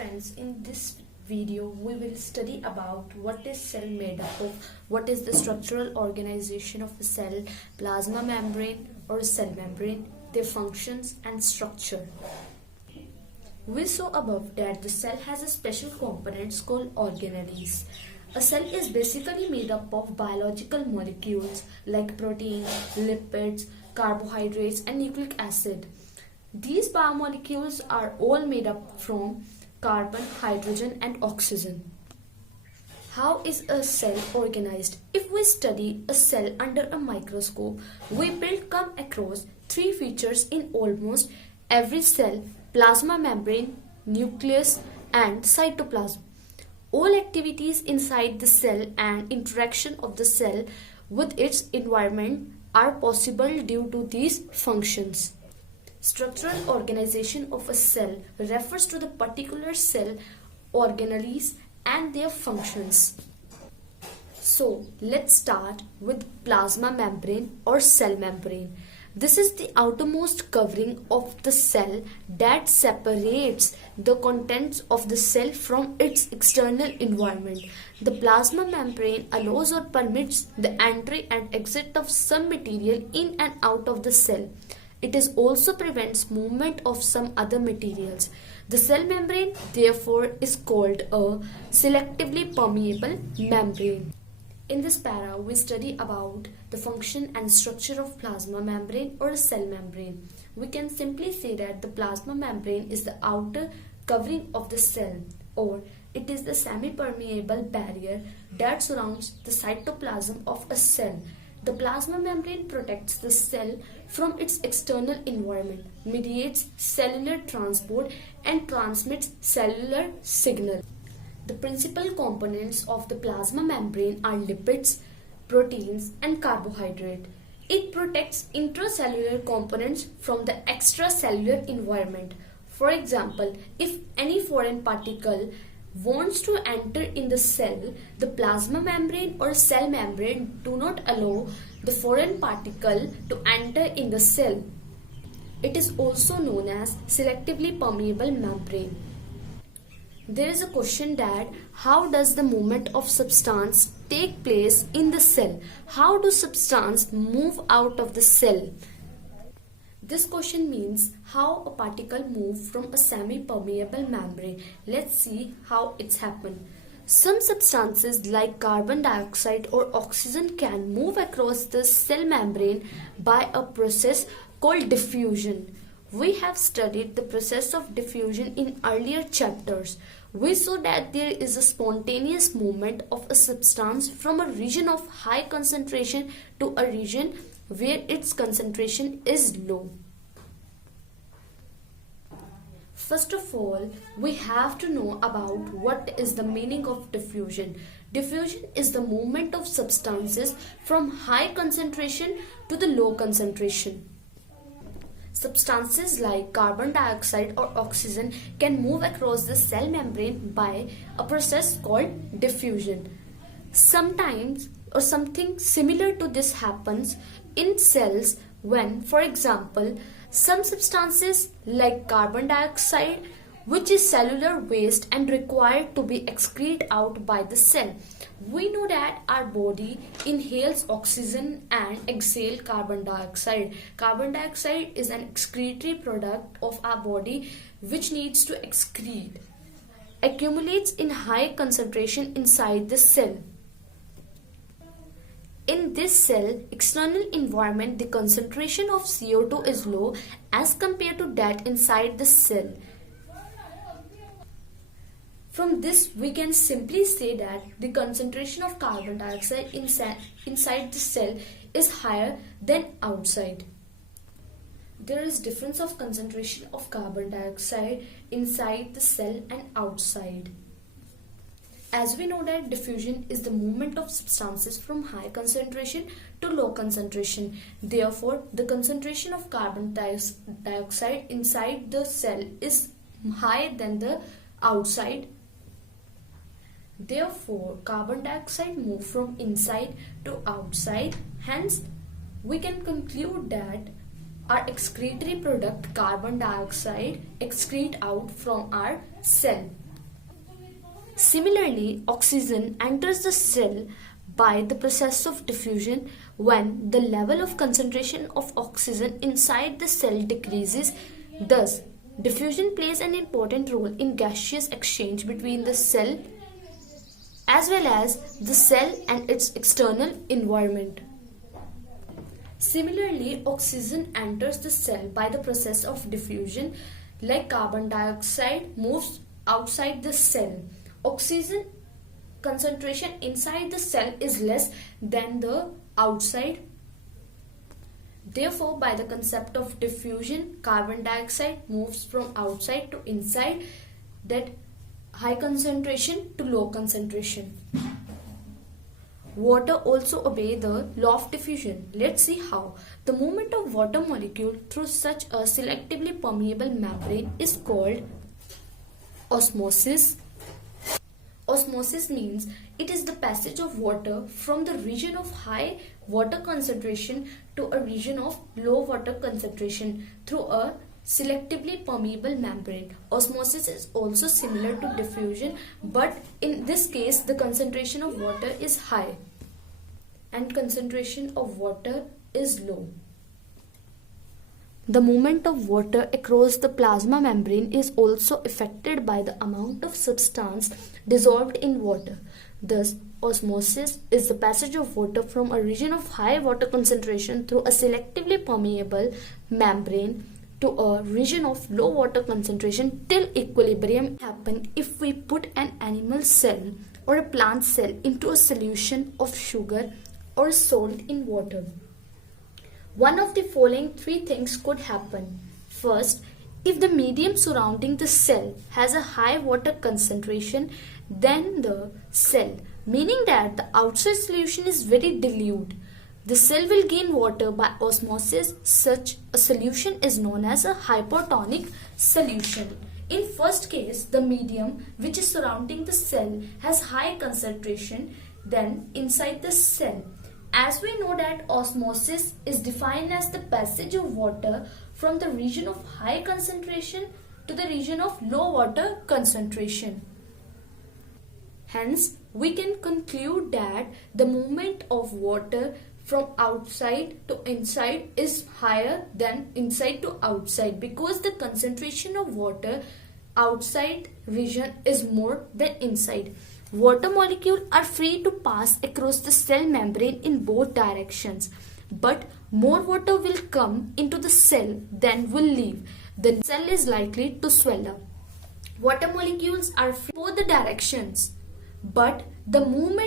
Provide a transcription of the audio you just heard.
friends, in this video we will study about what is cell made up of, what is the structural organization of a cell, plasma membrane or a cell membrane, their functions and structure. We saw above that the cell has a special components called organelles. A cell is basically made up of biological molecules like protein, lipids, carbohydrates and nucleic acid. These biomolecules are all made up from carbon, hydrogen and oxygen. How is a cell organized? If we study a cell under a microscope, we will come across three features in almost every cell: plasma membrane, nucleus and cytoplasm. All activities inside the cell and interaction of the cell with its environment are possible due to these functions. Structural organization of a cell refers to the particular cell organelles and their functions. So, let's start with plasma membrane or cell membrane. This is the outermost covering of the cell that separates the contents of the cell from its external environment. The plasma membrane allows or permits the entry and exit of some material in and out of the cell. It is also prevents movement of some other materials. The cell membrane, therefore, is called a selectively permeable membrane. In this para, we study about the function and structure of plasma membrane or a cell membrane. We can simply say that the plasma membrane is the outer covering of the cell, or it is the semi-permeable barrier that surrounds the cytoplasm of a cell. The plasma membrane protects the cell from its external environment, mediates cellular transport and transmits cellular signal. The principal components of the plasma membrane are lipids, proteins and carbohydrate. It protects intracellular components from the extracellular environment. For example, if any foreign particle wants to enter in the cell, the plasma membrane or cell membrane do not allow the foreign particle to enter in the cell. It is also known as selectively permeable membrane. There is a question that how does the movement of substance take place in the cell? How do substance move out of the cell? This question means how a particle moves from a semi-permeable membrane. Let's see how it's happened. Some substances like carbon dioxide or oxygen can move across the cell membrane by a process called diffusion. We have studied the process of diffusion in earlier chapters. We saw that there is a spontaneous movement of a substance from a region of high concentration to a region where its concentration is low. First of all, we have to know about what is the meaning of diffusion. Diffusion is the movement of substances from high concentration to the low concentration. Substances like carbon dioxide or oxygen can move across the cell membrane by a process called diffusion. Sometimes or something similar to this happens in cells when, for example, some substances like carbon dioxide, which is cellular waste and required to be excreted out by the cell. We know that our body inhales oxygen and exhales carbon dioxide. Carbon dioxide is an excretory product of our body which needs to excrete. Accumulates in high concentration inside the cell. In this cell external environment, the concentration of CO2 is low as compared to that inside the cell. From this, we can simply say that the concentration of carbon dioxide inside the cell is higher than outside. There is difference of concentration of carbon dioxide inside the cell and outside. As we know that diffusion is the movement of substances from high concentration to low concentration. Therefore, the concentration of carbon dioxide inside the cell is higher than the outside. Therefore, carbon dioxide moves from inside to outside. Hence, we can conclude that our excretory product carbon dioxide excrete out from our cell. Similarly, oxygen enters the cell by the process of diffusion. When the level of concentration of oxygen inside the cell decreases, thus diffusion plays an important role in gaseous exchange between the cell as well as the cell and its external environment. Similarly, oxygen enters the cell by the process of diffusion. Like carbon dioxide moves outside the cell, oxygen concentration inside the cell is less than the outside. Therefore, by the concept of diffusion, carbon dioxide moves from outside to inside, that high concentration to low concentration. Water also obey the law of diffusion. Let's see how. The movement of water molecule through such a selectively permeable membrane is called osmosis. Osmosis means it is the passage of water from the region of high water concentration to a region of low water concentration through a selectively permeable membrane. Osmosis is also similar to diffusion, but in this case the concentration of water is high and concentration of water is low. The movement of water across the plasma membrane is also affected by the amount of substance dissolved in water. Thus, osmosis is the passage of water from a region of high water concentration through a selectively permeable membrane to a region of low water concentration till equilibrium happen if we put an animal cell or a plant cell into a solution of sugar or salt in water. One of the following three things could happen. First, if the medium surrounding the cell has a high water concentration than the cell, meaning that the outside solution is very dilute, the cell will gain water by osmosis. Such a solution is known as a hypertonic solution. In first case, the medium which is surrounding the cell has high concentration than inside the cell. As we know that osmosis is defined as the passage of water from the region of high concentration to the region of low water concentration. Hence, we can conclude that the movement of water from outside to inside is higher than inside to outside because the concentration of water outside region is more than inside. Water molecules are free to pass across the cell membrane in both directions, but more water will come into the cell than will leave. The cell is likely to swell up. Water molecules are free in both the directions, but the movement